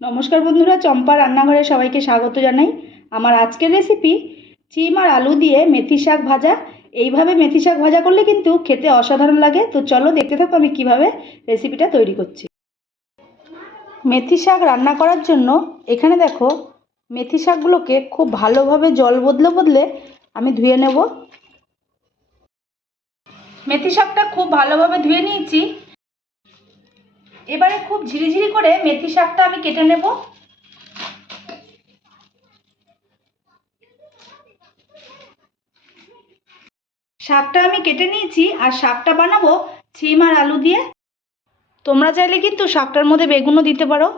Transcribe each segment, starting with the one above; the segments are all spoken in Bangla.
নমস্কার বন্ধুরা, চম্পা রান্নাঘরে সবাইকে স্বাগত জানাই। আমার আজকের রেসিপি চিম আর আলু দিয়ে মেথি শাক ভাজা। এইভাবে মেথি শাক ভাজা করলে কিন্তু খেতে অসাধারণ লাগে। তো চলো দেখতে থাকো আমি কীভাবে রেসিপিটা তৈরি করছি। মেথি শাক রান্না করার জন্য এখানে দেখো, মেথি শাকগুলোকে খুব ভালোভাবে জল বদলে বদলে আমি ধুয়ে নেব। মেথি শাকটা খুব ভালোভাবে ধুয়ে নিয়েছি। এবারে খুব ঝিরিঝিরি করে মেথি শাকটা আমি কেটে নেব। শাকটা আমি কেটে নিয়েছি আর শাকটা বানাবো ছিম আর আলু দিয়ে। তোমরা চাইলে কিন্তু শাকটার মধ্যে বেগুনও দিতে পারো।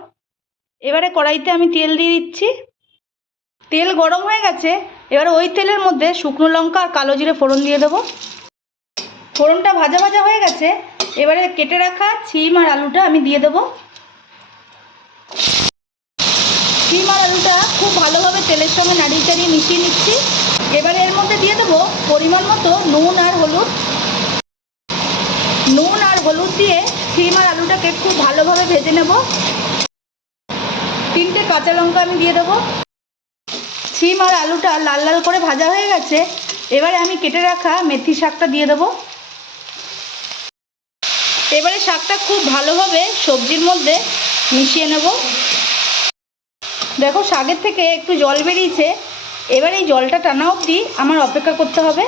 এবারে কড়াইতে আমি তেল দিয়ে দিচ্ছি। তেল গরম হয়ে গেছে, এবার ওই তেলের মধ্যে শুকনো লঙ্কা আর কালো জিরে ফোড়ন দিয়ে দেবো। ফোড়নটা ভাজা ভাজা হয়ে গেছে এবারে কেটে রাখা ছিম আর আলুটা আমি দিয়ে দেবো। ছিম আর আলুটা খুব ভালোভাবে তেলের সঙ্গে নাড়িয়ে চাড়িয়ে মিশিয়ে নিচ্ছি। এবারে এর মধ্যে দিয়ে দেবো পরিমাণ মতো নুন আর হলুদ। নুন আর হলুদ দিয়ে ছিম আর আলুটাকে খুব ভালোভাবে ভেজে নেব। তিনটে কাঁচা লঙ্কা আমি দিয়ে দেবো। ছিম আর আলুটা লাল লাল করে ভাজা হয়ে গেছে। এবারে আমি কেটে রাখা মেথি শাকটা দিয়ে দেবো। এবারে শাকটা খুব ভালোভাবে সবজির মধ্যে মিশিয়ে নেব। দেখো শাকের থেকে একটু জল বেরিয়েছে। এবার এই জলটা টানা অবধি আমার অপেক্ষা করতে হবে।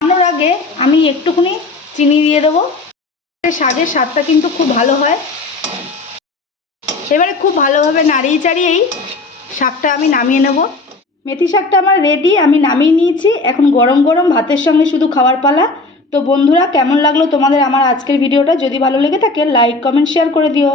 নামানোর আগে আমি একটুখানি চিনি দিয়ে দেবো। শাকের স্বাদটা কিন্তু খুব ভালো হয়। এবারে খুব ভালোভাবে নাড়িয়ে চাড়িয়েই শাকটা আমি নামিয়ে নেব। মেথি শাকটা আমার রেডি আমি নামিয়ে নিয়েছি। এখন গরম গরম ভাতের সঙ্গে শুধু খাওয়ার পালা। তো বন্ধুরা, কেমন লাগল তোমাদের আমার আজকের ভিডিওটা? যদি ভালো লেগে থাকে লাইক কমেন্ট শেয়ার করে দিও।